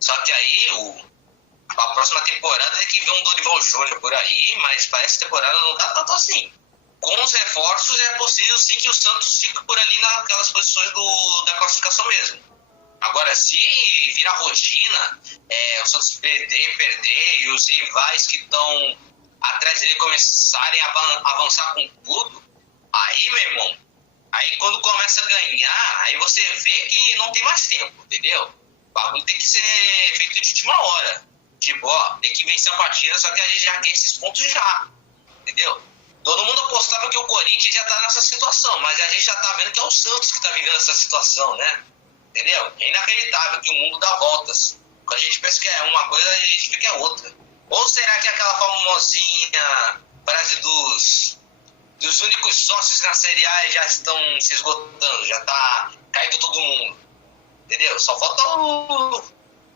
Só que aí, a próxima temporada tem que ver um Dorival Júnior por aí, mas para essa temporada não dá tanto assim. Com os reforços é possível sim que o Santos fique por ali naquelas posições da classificação mesmo. Agora, se virar rotina, o Santos perder e os rivais que estão atrás dele começarem a avançar com tudo, aí, meu irmão, aí quando começa a ganhar, aí você vê que não tem mais tempo, entendeu? O bagulho tem que ser feito de última hora. Tipo, tem que vencer a partida, só que a gente já quer esses pontos já, entendeu? Todo mundo apostava que o Corinthians já tá nessa situação, mas a gente já tá vendo que é o Santos que tá vivendo essa situação, né? Entendeu? É inacreditável que o mundo dá voltas. Quando a gente pensa que é uma coisa, a gente vê que é outra. Ou será que aquela famosinha frase dos únicos sócios na Série A já estão se esgotando, já tá caindo todo mundo? Entendeu? Só falta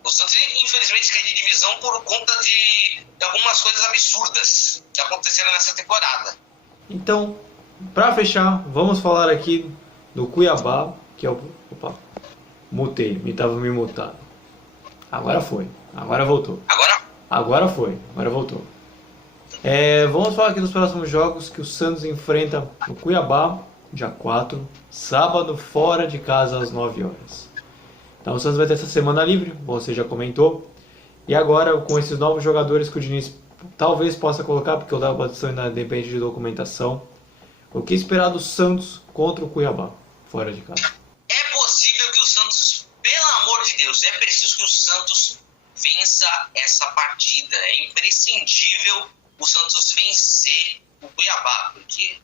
o Santos, infelizmente, cair de divisão por conta de algumas coisas absurdas que aconteceram nessa temporada. Então, para fechar, vamos falar aqui do Cuiabá, que é o... Opa, mutei, estava me mutado. Agora foi, agora voltou. Agora foi, agora voltou. Vamos falar aqui dos próximos jogos que o Santos enfrenta no Cuiabá, dia 4, sábado, fora de casa às 9 horas. Então o Santos vai ter essa semana livre, você já comentou. E agora, com esses novos jogadores que o Diniz talvez possa colocar, porque o da posição ainda depende de documentação, o que esperar do Santos contra o Cuiabá, fora de casa? É possível que o Santos, pelo amor de Deus, é preciso que o Santos vença essa partida. É imprescindível o Santos vencer o Cuiabá, porque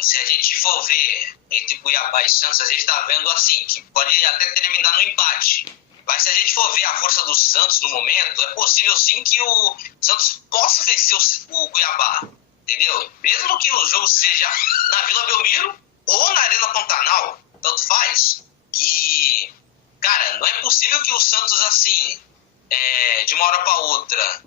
Se a gente for ver entre Cuiabá e Santos, a gente tá vendo assim, que pode até terminar no empate. Mas se a gente for ver a força do Santos no momento, é possível sim que o Santos possa vencer o Cuiabá, entendeu? Mesmo que o jogo seja na Vila Belmiro ou na Arena Pantanal, tanto faz, que, cara, não é possível que o Santos, assim, de uma hora para outra,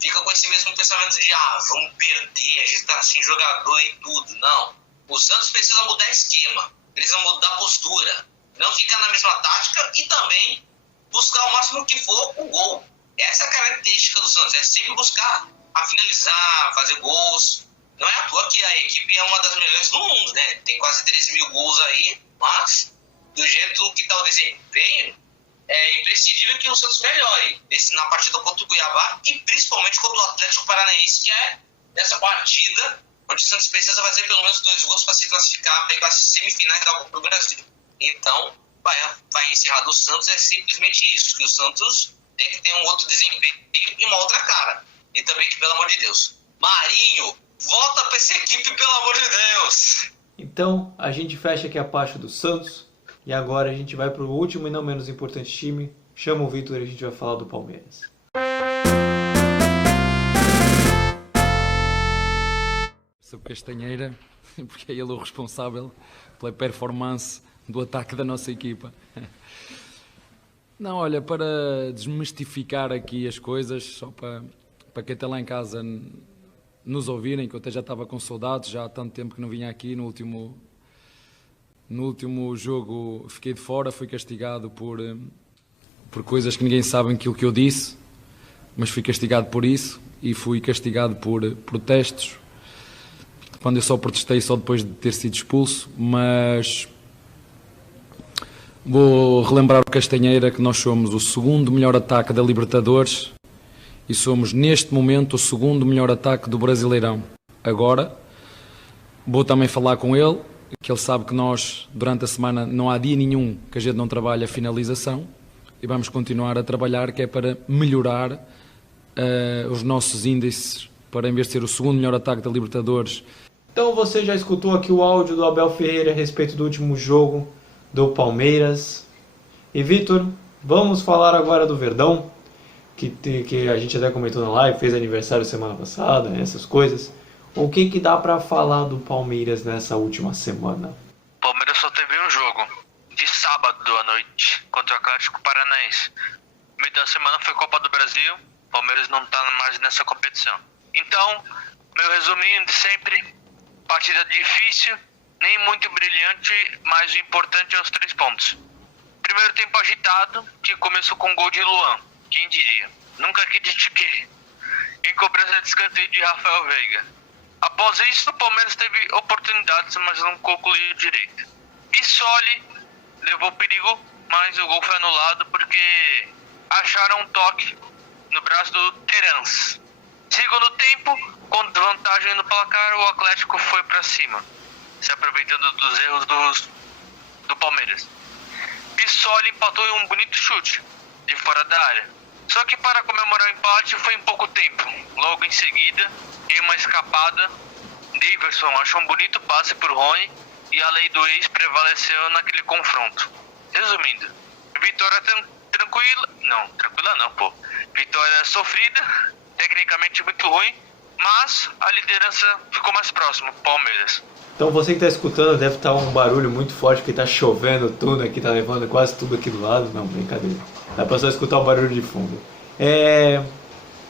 fica com esse mesmo pensamento de, vamos perder, a gente tá sem jogador e tudo. Não. O Santos precisa mudar esquema, precisa mudar postura, não ficar na mesma tática e também buscar o máximo que for o gol. Essa é a característica do Santos, é sempre buscar a finalizar, fazer gols. Não é à toa que a equipe é uma das melhores do mundo, né? Tem quase 13 mil gols aí, mas do jeito que tá o desempenho, é imprescindível que o Santos melhore na partida contra o Cuiabá e principalmente contra o Atlético Paranaense, que é nessa partida onde o Santos precisa fazer pelo menos 2 gols para se classificar para as semifinais da Copa do Brasil. Então, vai encerrar do Santos é simplesmente isso, que o Santos tem que ter um outro desempenho e uma outra cara. E também que, pelo amor de Deus, Marinho, volta para essa equipe, pelo amor de Deus! Então, a gente fecha aqui a parte do Santos e agora a gente vai para o último e não menos importante time. Chama o Vitor e a gente vai falar do Palmeiras. Sou Castanheira, porque é ele o responsável pela performance do ataque da nossa equipa. Não, olha, para desmistificar aqui as coisas, só para quem está lá em casa nos ouvirem, que eu até já estava com saudades, já há tanto tempo que não vinha aqui. No último jogo fiquei de fora, fui castigado por coisas que ninguém sabe aquilo que eu disse, mas fui castigado por isso e fui castigado por protestos, quando eu só protestei só depois de ter sido expulso. Mas vou relembrar o Castanheira que nós somos o segundo melhor ataque da Libertadores e somos neste momento o segundo melhor ataque do Brasileirão. Agora vou também falar com ele, que ele sabe que nós durante a semana não há dia nenhum que a gente não trabalhe a finalização e vamos continuar a trabalhar, que é para melhorar os nossos índices, para em vez de ser o segundo melhor ataque da Libertadores. Então você já escutou aqui o áudio do Abel Ferreira a respeito do último jogo do Palmeiras. E Vitor, vamos falar agora do Verdão, que a gente até comentou na live, fez aniversário semana passada, essas coisas. O que dá pra falar do Palmeiras nessa última semana? O Palmeiras só teve um jogo, de sábado à noite, contra o Atlético Paranaense. Meio da semana foi Copa do Brasil, o Palmeiras não tá mais nessa competição. Então, meu resuminho de sempre, partida difícil, nem muito brilhante, mas o importante é os 3 pontos. Primeiro tempo agitado, que começou com gol de Luan, quem diria? Nunca critiquei. Em cobrança de escanteio de Rafael Veiga. Após isso, o Palmeiras teve oportunidades, mas não concluiu direito. Bissoli levou perigo, mas o gol foi anulado porque acharam um toque no braço do Terence. Segundo tempo, com desvantagem no placar, o Atlético foi para cima, se aproveitando dos erros do Palmeiras. Bissoli empatou em um bonito chute de fora da área. Só que para comemorar o empate foi em pouco tempo. Logo em seguida, em uma escapada, Daverson achou um bonito passe por Rony e a lei do ex prevaleceu naquele confronto. Resumindo, vitória tranquila não, pô. Vitória sofrida, tecnicamente muito ruim, mas a liderança ficou mais próxima, Palmeiras. Então você que está escutando deve estar um barulho muito forte, porque está chovendo tudo aqui, está levando quase tudo aqui do lado. Não, brincadeira. Dá para só escutar o barulho de fundo.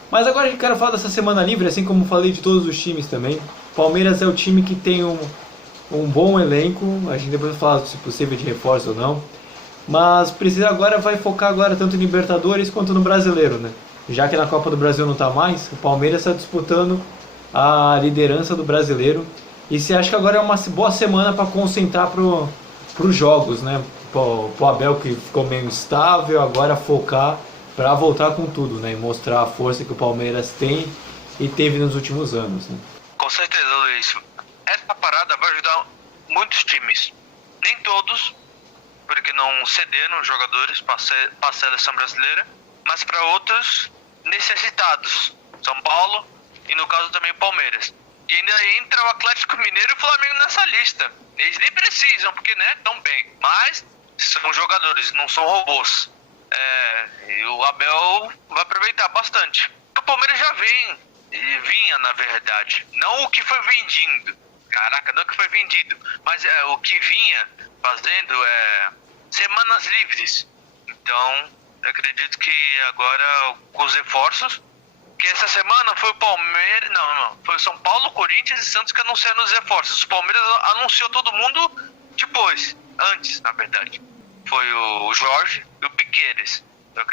Mas agora a gente quer falar dessa semana livre, assim como falei de todos os times também. Palmeiras é o time que tem um bom elenco, a gente depois vai falar se possível de reforço ou não. Mas vai focar agora tanto em Libertadores quanto no Brasileiro, né? Já que na Copa do Brasil não está mais, o Palmeiras está disputando a liderança do Brasileiro. E se acha que agora é uma boa semana para concentrar para os jogos, né? Pro Abel, que ficou meio instável, agora focar para voltar com tudo, né? E mostrar a força que o Palmeiras tem e teve nos últimos anos, né? Com certeza, Luiz. Essa parada vai ajudar muitos times. Nem todos, porque não cederam jogadores para a seleção brasileira, mas para outros necessitados. São Paulo e, no caso, também Palmeiras. E ainda entra o Atlético Mineiro e o Flamengo nessa lista. Eles nem precisam, porque, né, tão bem. Mas são jogadores, não são robôs. E o Abel vai aproveitar bastante. O Palmeiras já vinha, na verdade. Não o que foi vendido. Caraca, não o que foi vendido. Mas o que vinha fazendo semanas livres. Então, eu acredito que agora, com os reforços, que essa semana foi o Palmeiras, não, foi o São Paulo, Corinthians e Santos que anunciaram os reforços. O Palmeiras anunciou todo mundo antes, na verdade. Foi o Jorge e o Piqueires. Eu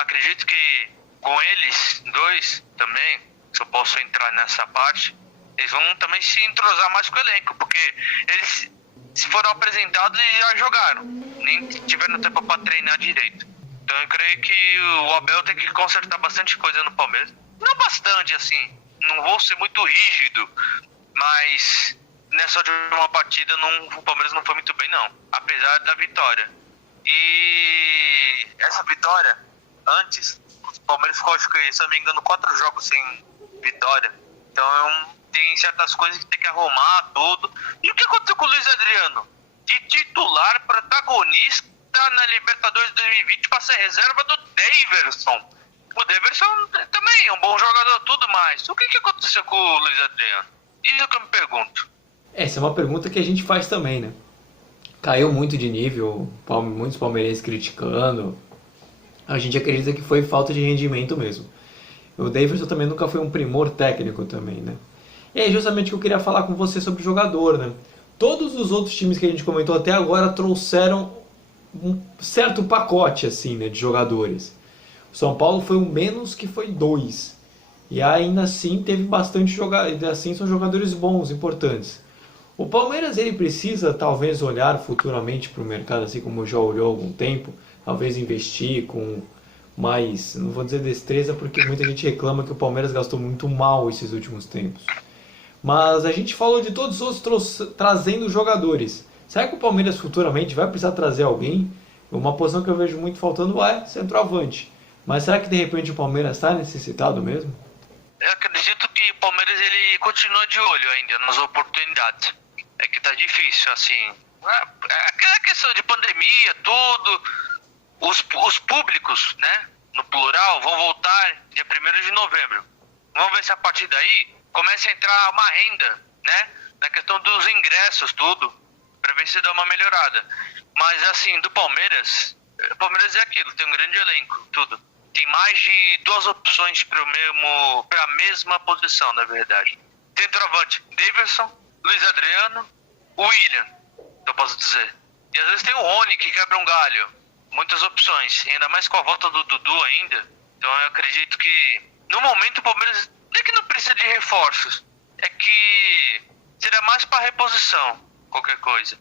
acredito que com eles dois também, se eu posso entrar nessa parte, eles vão também se entrosar mais com o elenco, porque eles se foram apresentados e já jogaram, nem tiveram tempo para treinar direito. Então eu creio que o Abel tem que consertar bastante coisa no Palmeiras. Não bastante, assim, não vou ser muito rígido, mas nessa última partida o Palmeiras não foi muito bem, não, apesar da vitória. E essa vitória, antes, o Palmeiras ficou, acho que, se eu não me engano, 4 jogos sem vitória. Então tem certas coisas que tem que arrumar, tudo. E o que aconteceu com o Luiz Adriano? De titular, protagonista na Libertadores 2020 para ser reserva do Daverson. O Daverson também é um bom jogador, tudo mais. O que aconteceu com o Luiz Adriano? Isso que eu me pergunto. Essa é uma pergunta que a gente faz também, né? Caiu muito de nível, muitos palmeirenses criticando. A gente acredita que foi falta de rendimento mesmo. O Daverson também nunca foi um primor técnico também, né? E é justamente o que eu queria falar com você sobre o jogador, né? Todos os outros times que a gente comentou até agora trouxeram um certo pacote, assim, né, de jogadores. O São Paulo foi o menos, que foi 2. E ainda assim teve bastante jogadores, ainda assim são jogadores bons, importantes. O Palmeiras, ele precisa talvez olhar futuramente para o mercado, assim como já olhou há algum tempo, talvez investir com mais, não vou dizer destreza, porque muita gente reclama que o Palmeiras gastou muito mal esses últimos tempos. Mas a gente falou de todos os outros trazendo jogadores. Será que o Palmeiras futuramente vai precisar trazer alguém? Uma posição que eu vejo muito faltando é centroavante. Mas será que de repente o Palmeiras está necessitado mesmo? Eu acredito que o Palmeiras ele continua de olho ainda nas oportunidades. É que tá difícil, assim. Aquela questão de pandemia, tudo. Os públicos, né, no plural, vão voltar dia 1º de novembro. Vamos ver se a partir daí começa a entrar uma renda, né, na questão dos ingressos, tudo, para ver se dá uma melhorada. Mas, assim, do Palmeiras, o Palmeiras é aquilo, tem um grande elenco, tudo. Tem mais de 2 opções para a mesma posição, na verdade. Centroavante, Daverson, Luiz Adriano, William, eu posso dizer. E às vezes tem o Rony, que quebra um galho. Muitas opções, e ainda mais com a volta do Dudu ainda. Então eu acredito que, no momento, o Palmeiras não é que não precisa de reforços, é que seria mais para reposição, qualquer coisa.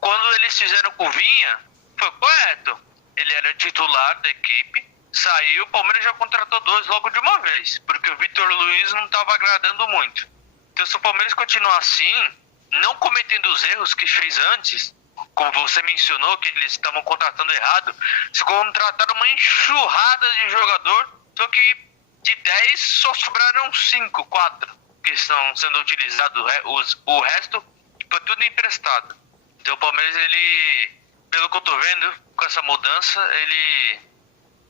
Quando eles fizeram com o Vinha, foi correto. Ele era titular da equipe, saiu, o Palmeiras já contratou 2 logo de uma vez, porque o Vitor Luiz não estava agradando muito. Então se o Palmeiras continuar assim, não cometendo os erros que fez antes, como você mencionou, que eles estavam contratando errado, se contrataram uma enxurrada de jogador, só que de 10 só sobraram 5, 4 que estão sendo utilizados, o resto foi tudo emprestado. Então o Palmeiras, ele, pelo que eu tô vendo, com essa mudança, ele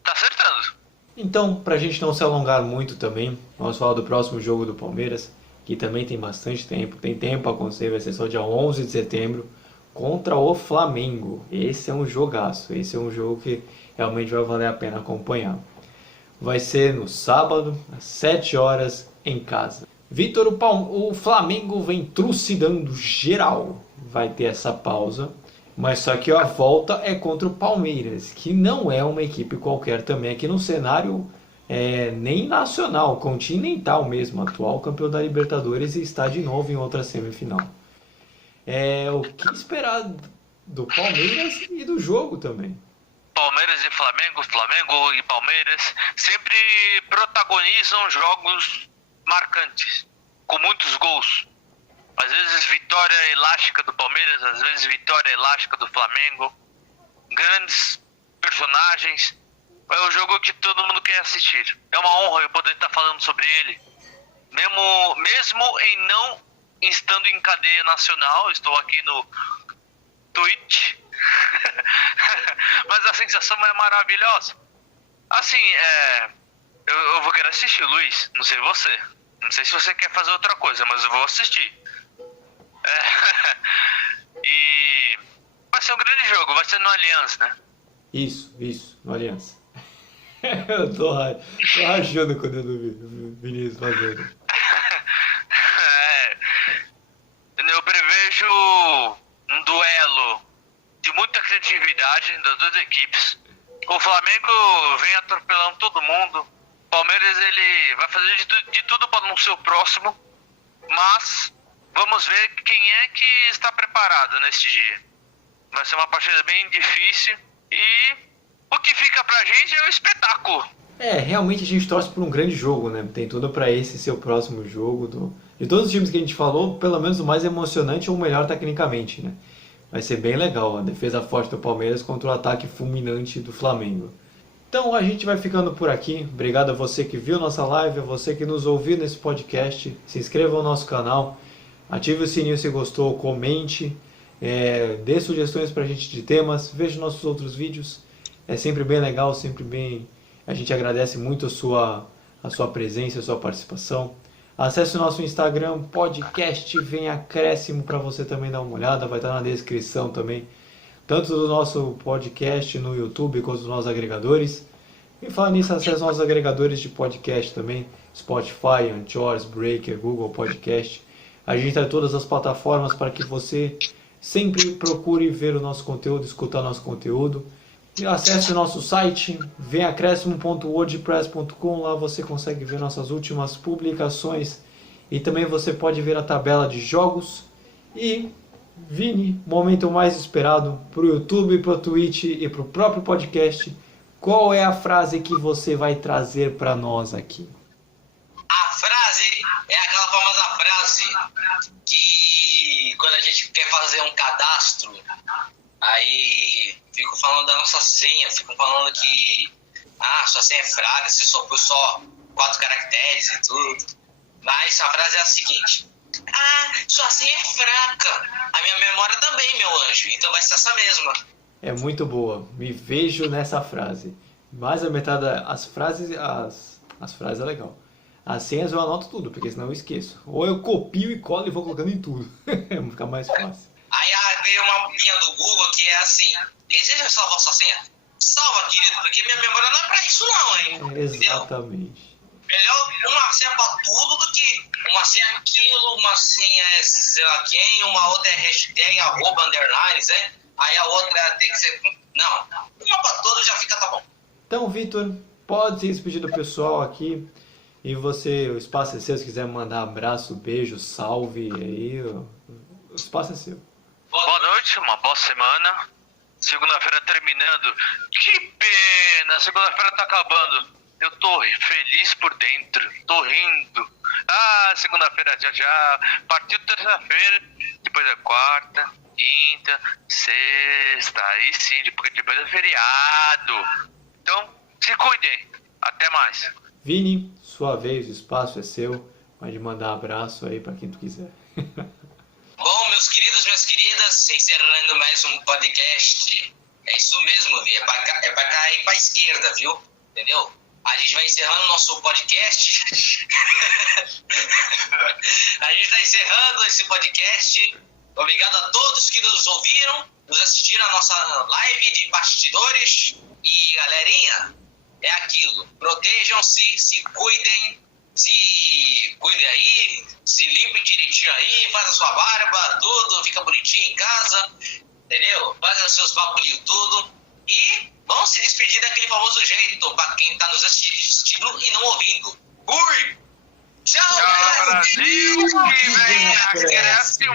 tá acertando. Então, pra gente não se alongar muito também, vamos falar do próximo jogo do Palmeiras, que também tem bastante tempo, tem tempo para acontecer, vai ser só dia 11 de setembro, contra o Flamengo. Esse é um jogaço, esse é um jogo que realmente vai valer a pena acompanhar. Vai ser no sábado, às 7 horas, em casa. Vitor, o Flamengo vem trucidando geral. Vai ter essa pausa, mas só que a volta é contra o Palmeiras, que não é uma equipe qualquer também, aqui no cenário nem nacional, continental mesmo, atual campeão da Libertadores e está de novo em outra semifinal. O que esperar do Palmeiras e do jogo também? Palmeiras e Flamengo, Flamengo e Palmeiras sempre protagonizam jogos marcantes, com muitos gols. Às vezes vitória elástica do Palmeiras, às vezes vitória elástica do Flamengo. Grandes personagens. É o jogo que todo mundo quer assistir. É uma honra eu poder estar falando sobre ele. Mesmo em não estando em cadeia nacional, estou aqui no Twitch, mas a sensação é maravilhosa. Assim, eu vou querer assistir, Luiz, não sei você. Não sei se você quer fazer outra coisa, mas eu vou assistir. E vai ser um grande jogo, vai ser no Allianz, né? Isso, no Aliança. Eu tô rachando quando eu não vi o Vinícius fazendo. Eu prevejo um duelo de muita criatividade das duas equipes. O Flamengo vem atropelando todo mundo. O Palmeiras ele vai fazer de tudo para não ser o próximo. Mas vamos ver quem é que está preparado nesse dia. Vai ser uma partida bem difícil e o que fica pra gente é o espetáculo. Realmente a gente torce por um grande jogo, né? Tem tudo pra esse ser o próximo jogo. De todos os times que a gente falou, pelo menos o mais emocionante ou o melhor tecnicamente, né? Vai ser bem legal a defesa forte do Palmeiras contra o ataque fulminante do Flamengo. Então a gente vai ficando por aqui. Obrigado a você que viu nossa live, a você que nos ouviu nesse podcast. Se inscreva no nosso canal, ative o sininho se gostou, comente, dê sugestões pra gente de temas, veja nossos outros vídeos. É sempre bem legal, sempre bem... A gente agradece muito a sua presença, a sua participação. Acesse o nosso Instagram, podcast Vem Acréscimo, para você também dar uma olhada. Vai estar na descrição também, tanto do nosso podcast no YouTube quanto dos nossos agregadores. E falar nisso, acesse os nossos agregadores de podcast também, Spotify, Anchor, Breaker, Google Podcast. A gente está em todas as plataformas para que você sempre procure ver o nosso conteúdo, escutar o nosso conteúdo. E acesse o nosso site, vemacréscimo.wordpress.com, lá você consegue ver nossas últimas publicações e também você pode ver a tabela de jogos. E, Vini, momento mais esperado para o YouTube, para o Twitch e para o próprio podcast, qual é a frase que você vai trazer para nós aqui? A frase é aquela famosa frase que quando a gente quer fazer um cadastro, aí ficam falando da nossa senha, ficam falando que sua senha é fraca, você só pôs só 4 caracteres e tudo. Mas a frase é a seguinte: sua senha é fraca, a minha memória também, meu anjo, então vai ser essa mesma. É muito boa, me vejo nessa frase. Mais a metade das frases, as frases é legal. As senhas eu anoto tudo, porque senão eu esqueço. Ou eu copio e colo e vou colocando em tudo. Vai ficar mais fácil. Aí veio uma linha do Google que é assim: deseja salvar sua senha? Salva, querido, porque minha memória não é pra isso não, hein? Exatamente. Melhor uma senha pra tudo do que uma senha aquilo, uma senha é sei lá quem, uma outra é hashtag, @underlines, né? Aí a outra tem que ser... Não, uma pra todos já fica, tá bom. Então, Vitor, pode se despedir do pessoal aqui. E você, o espaço é seu, se quiser mandar abraço, beijo, salve, aí o espaço é seu. Boa noite, uma boa semana. Segunda-feira terminando. Que pena, segunda-feira tá acabando. Eu tô feliz por dentro, tô rindo. Segunda-feira já. Partiu terça-feira, depois é quarta, quinta, sexta. Aí sim, porque depois é feriado. Então, se cuidem. Até mais. Vini, sua vez, o espaço é seu. Pode mandar abraço aí pra quem tu quiser. Bom, meus queridos, minhas queridas, encerrando mais um podcast. É isso mesmo, Vi. É pra cair pra esquerda, viu? Entendeu? A gente vai encerrando o nosso podcast. A gente tá encerrando esse podcast. Obrigado a todos que nos ouviram, nos assistiram a nossa live de bastidores. E, galerinha, é aquilo. Protejam-se, se cuidem aí, se limpem direitinho aí, faz a sua barba, tudo, fica bonitinho em casa, entendeu? Faz os seus bagulho tudo e vamos se despedir daquele famoso jeito pra quem tá nos assistindo e não ouvindo. Fui! Tchau, Brasil, que vem acréscimo!